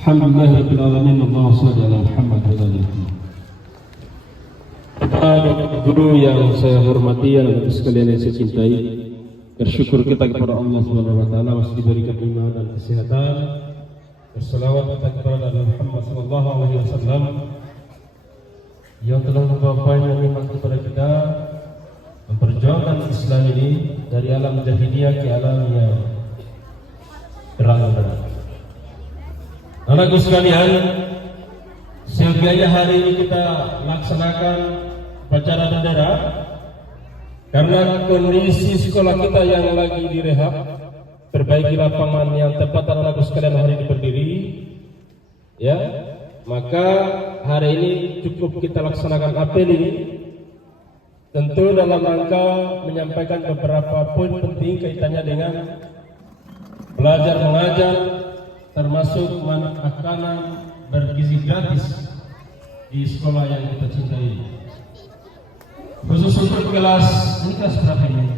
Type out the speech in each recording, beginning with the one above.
Alhamdulillahirabbil alamin, Allahumma shalli ala Muhammad wa ala alihi. Guru yang saya hormati, anak-anak sekalian yang saya cintai, bersyukur kita kepada Allah Subhanahu wa taala masih diberikan iman dan kesehatan. Berselawat kita kepada Nabi Muhammad sallallahu alaihi wasallam yang telah membawa banyak nikmat kepada kita, memperjuangkan Islam ini dari alam jahiliyah ke alam yang terang. Anak-anak sekalian, selgianya hari ini kita laksanakan upacara bendera karena kondisi sekolah kita yang lagi direhab, perbaiki lapangan yang tempat anak-anak sekalian hari ini berdiri, ya. Maka hari ini cukup kita laksanakan apel ini, tentu dalam rangka menyampaikan beberapa poin penting kaitannya dengan belajar mengajar, termasuk makanan bergizi gratis di sekolah yang kita cintai. Khusus untuk kelas berapa ini?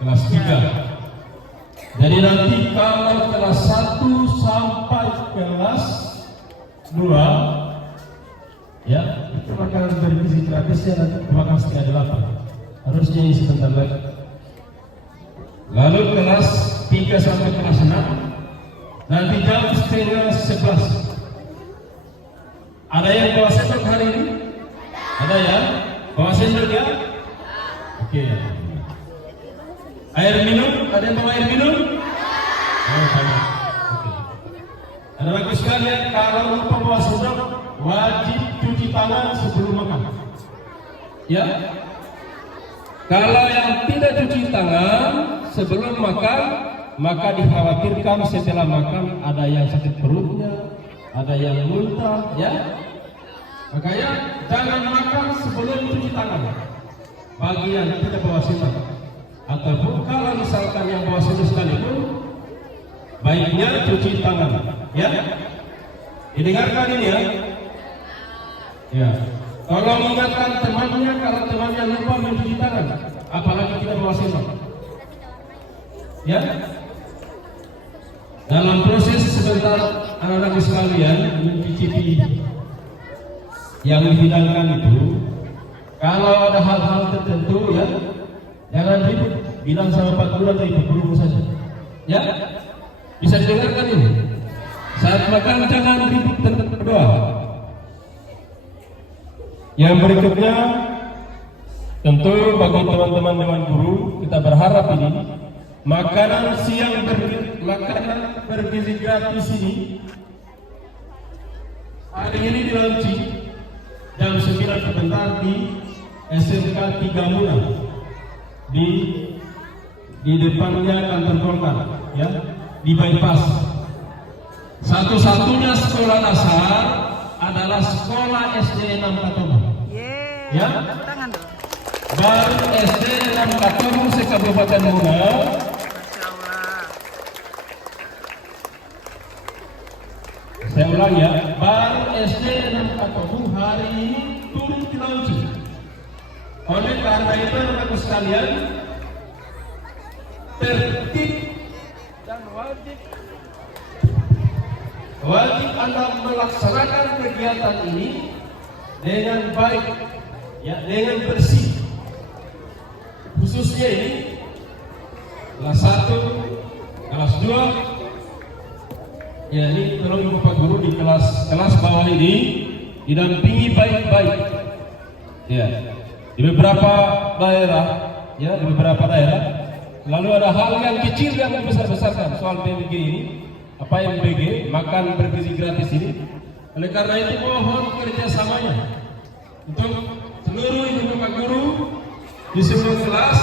Kelas 3. Jadi nanti kalau kelas 1 sampai kelas 2, ya, itu makanan bergizi gratisnya nanti makan setengah 8. Harusnya ini sebentar lagi. Lalu kelas 3 sampai kelas 6 nanti jam setengah 11. Ada yang bawa sendok hari ini? Ada ya? Bawa sendok ya? Oke. Air minum? Ada yang bawa air minum? Oh, banyak. Oke. Anak-anak sekalian, kalau lupa bawa sendok, wajib cuci tangan sebelum makan. Ya? Kalau yang tidak cuci tangan sebelum makan, maka dikhawatirkan setelah makan ada yang sakit perutnya, ada yang muntah, ya. Makanya jangan makan sebelum cuci tangan. Bagi yang tidak bawa sendok, ataupun kalau misalkan yang bawa sendok sekalipun, baiknya cuci tangan, ya. Didengarkan ini ya. Ya. Kalau mengingatkan temannya, kalau temannya lupa mencuci tangan, apalagi tidak bawa sendok, ya. Dalam proses sebentar anak-anak sekalian mencicipi yang dihidangkan itu, kalau ada hal-hal tertentu, ya, jangan ribut, bilang sama Pak Guru atau Ibu Guru saja, ya. Bisa didengarkan ini. Saat makan jangan ribut dan berdoa. Yang berikutnya, tentu bagi teman-teman dewan guru, kita berharap ini makanan siang bergizi gratis ini hari ini dilaunching jam 9 sebentar di SMK 3 Muna di depannya kantor Golkar, ya, di bypass. Satu-satunya sekolah dasar adalah sekolah SD 6 Katomu, ya. Baru SD 6 Katomu se-Kabupaten Muna. Saya ulang ya, baru SD 6 Katomu hari ini turun di launching. Oleh karena itu anak-anak sekalian, tertib dan wajib Anda melaksanakan kegiatan ini dengan baik, ya, dengan bersih. Khususnya ini kelas 1, kelas 2. Ya, ini tolong Ibu Pak Guru di kelas bawah ini didampingi baik-baik. Ya, di beberapa daerah, ya, di beberapa daerah. Lalu ada hal yang kecil yang dibesar-besarkan soal PBG ini. Apa yang PBG, makan bergizi gratis ini. Oleh karena itu mohon kerjasamanya untuk seluruh Ibu Pak Guru di seluruh kelas,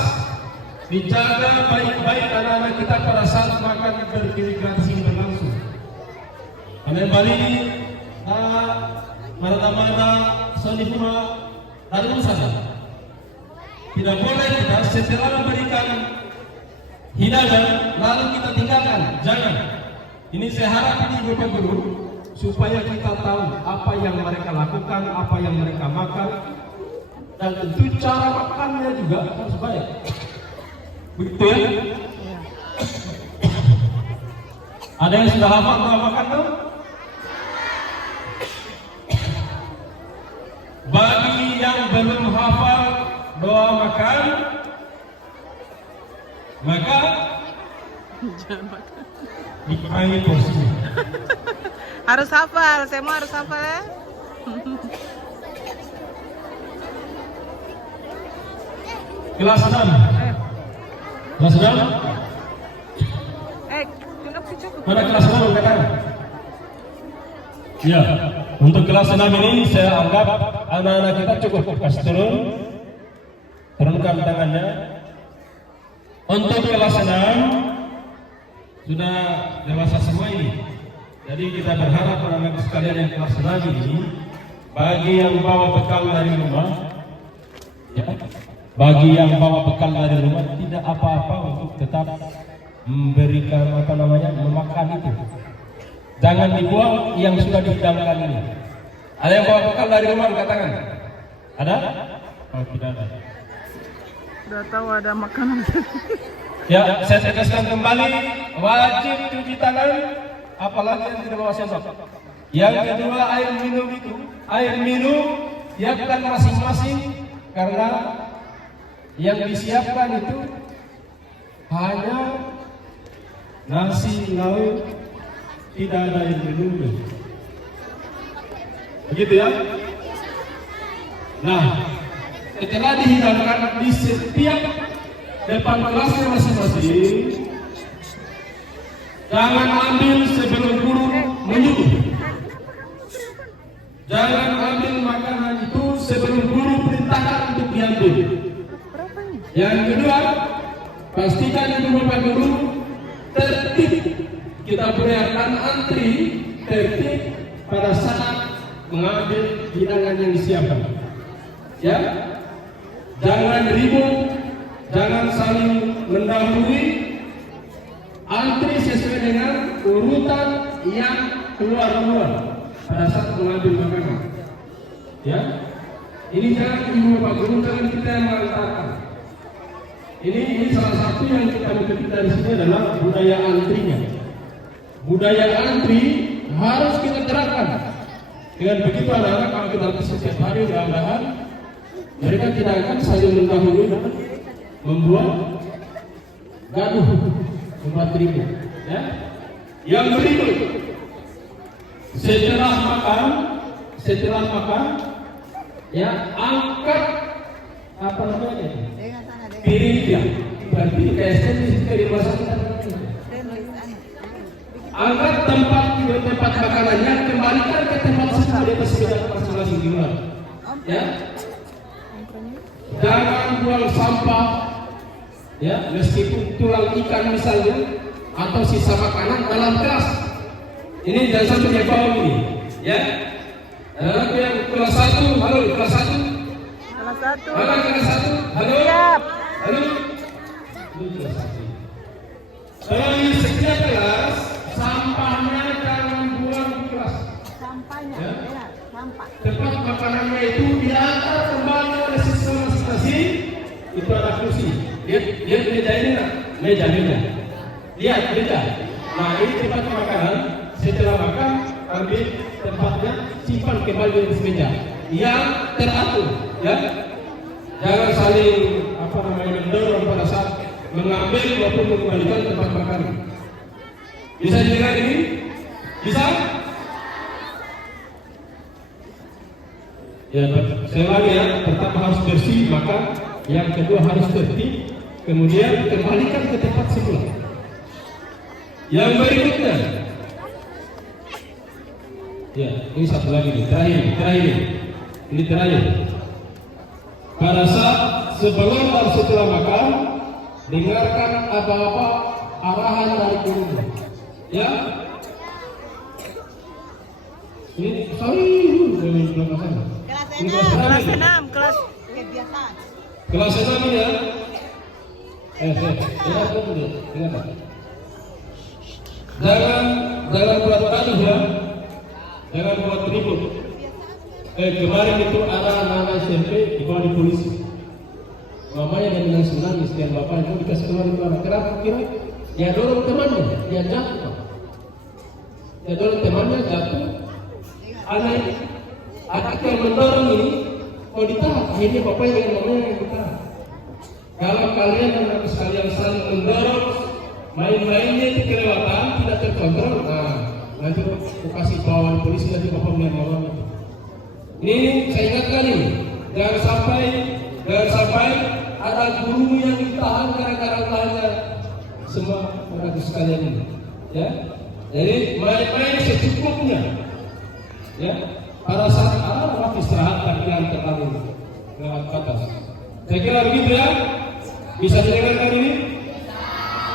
dijaga baik-baik anak-anak kita pada saat makan bergizi gratis ini berlangsung. Karena Bali mana-mana sonifuma dari sana. Tidak boleh kita setelah memberikan hidangan lalu kita tinggalkan, jangan. Ini saya harap ini Bapak Guru supaya kita tahu apa yang mereka lakukan, apa yang mereka makan, dan tentu cara makannya juga harus baik. Begitu ya? Ada yang sudah hafal doa makan tuh? semua makan, maka dikurangi porsinya. Harus hafal, semua harus hafal ya. Kelas 6. Kelas 6? Cukup sih cukup. Mana kelas 6 angkatan? Ya, untuk kelas 6 ini saya anggap anak-anak kita cukup kasih turunkan tangannya. Untuk kelas 6 sudah dewasa semua ini. Jadi kita berharap anak-anak sekalian yang kelas 6 ini, bagi yang bawa bekal dari rumah, ya, bagi yang bawa bekal dari rumah tidak apa-apa untuk tetap memberikan memakan itu. Jangan dibuang yang sudah dihidangkan ini. Ada yang bawa bekal dari rumah, angkat tangan. Ada? Oh, tidak ada. Udah tahu ada makanan. Ya, saya tegaskan kembali, wajib cuci tangan, apalagi yang tidak bawa sendok. Yang kedua, air minum itu, air minum siapkan masing-masing, karena yang disiapkan itu hanya nasi, lauk, tidak ada air minum. Begitu ya? Nah, setelah dihidangkan di setiap depan kelasnya masing-masing, jangan ambil sebelum guru menyuruh. Jangan ambil makanan itu sebelum guru perintahkan untuk diambil. Yang kedua, pastikan ibu bapak guru tertib. Kita perlihatkan antri tertib pada saat mengambil hidangan yang disiapkan. Ya, jangan ribut, jangan saling mendahului, antri sesuai dengan urutan yang keluar pada saat mengambil makanan. Ya, ini jangan ibu bapak guru, jangan kita yang mengantarkan. Ini salah satu yang kita ikuti dari sini adalah budaya antrinya. Budaya antri harus kita terapkan. Dengan begitu anak-anak kalau kita latih setiap hari, mudah-mudahan mereka tidak akan saling mendahului dan membuat gaduh, membuat ribut. Ya. Yang berikut, setelah makan, ya, angkat apa namanya? Piring dia. Berarti kayak stainless dari masa kita. Angkat tempat makanannya, kembalikan ke tempat semula di atas meja masing-masing di luar. Ya. Jangan buang sampah, ya, meskipun tulang ikan misalnya atau sisa makanan dalam kelas. Ini jangan sampai dibawa ini, ya. Yang kelas 1, halo kelas 1. Kelas 1. Halo kelas 1. Halo. Siap. Halo. Kalau setiap kelas sampahnya jangan buang di kelas. Sampahnya, ya, sampah. Tempat makanannya itu diantar kembali oleh siswa masing-masing. Itu ada kursi. Lihat meja ini nak, meja. Lihat meja. Nah, ini tempat makanan. Setelah makan, ambil tempatnya, simpan kembali di atas meja. Yang teratur, ya. Jangan saling mendorong pada saat mengambil maupun mengembalikan tempat makanan. Bisa didengar ini? Bisa? Ya, sekali lagi ya, pertama harus bersih, maka yang kedua harus tertib, kemudian kembalikan ke tempat semula. Yang berikutnya, ya, ini satu lagi nih, terakhir. Ini terakhir. Pada saat sebelum dan setelah makan, dengarkan apa-apa arahan dari guru. Ya. Ini belum sana. Kelas 6, kelas kegiatan. Kelas 6 ini ya. Dengar. Jangan buat gaduh ya. Jangan buat ribut. Kemarin itu ada anak SMP dibawa di polisi. Mamanya dan bilang nangis dan bapaknya itu dikasih keluar itu anak. Kenapa kira? Dia dorong temannya, dia jatuh. Anak yang mendorong ini, kalau ditahan, akhirnya bapaknya dengan mamanya yang ditahan. Kalau kalian anak sekalian saling mendorong, main-mainnya itu kelewatan, tidak terkontrol, nah nanti aku kasih bawa polisi nanti bapak melihat orang itu. Ini saya ingatkan ini, jangan sampai ada guru yang ditahan gara-gara tanya semua anak sekalian ini, ya. Jadi main-main secukupnya, ya. Pada saat waktu istirahat kalian terlalu lewat batas. Saya kira begitu ya. Bisa didengarkan ini?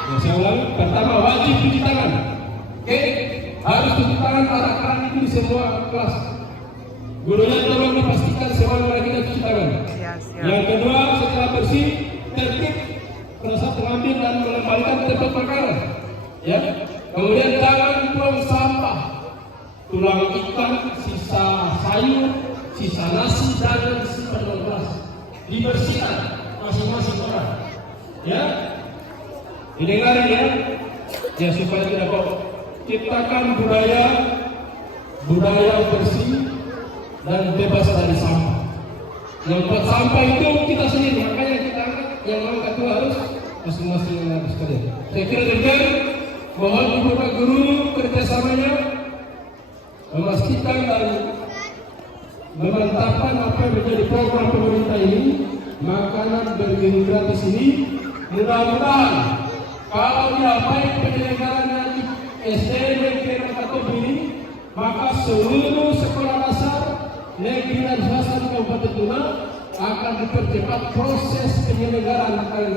Ya, saya ulangi. Pertama, wajib cuci tangan. Oke? Harus cuci tangan arah-arah itu di semua kelas. Gurunya tolong dipastikan semua mereka kita cuci tangan. Ya, siap. Yang kedua, setelah bersih, tertib pada saat mengambil dan mengembalikan tempat makanan. Ya. Kemudian jangan buang sampah. Tulang ikan, sisa sayur, sisa nasi, jangan disimpan dalam gelas. Dibersihkan masing-masing orang. Ya, didengarin ya. Ya supaya tidak kok ciptakan budaya bersih dan bebas dari sampah. Yang buat sampah itu kita sendiri, makanya kita angkat yang mengangkat itu harus masing-masing yang harus kerja. Saya kira demikian. Mohon ibu pak guru kerjasamanya memastikan dan memantapkan apa yang menjadi program pemerintah ini. Makanan bergizi gratis ini mudah-mudahan kalau diapain penyelenggaraan nanti SD negeri atau ini, maka seluruh sekolah dasar negeri dan swasta di Kabupaten Tuna akan dipercepat proses penyelenggaraan makanan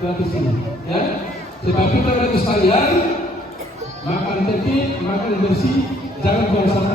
gratis ini. Ya, sebab itu sekalian makan tertib, makan bersih, jangan buang sampah.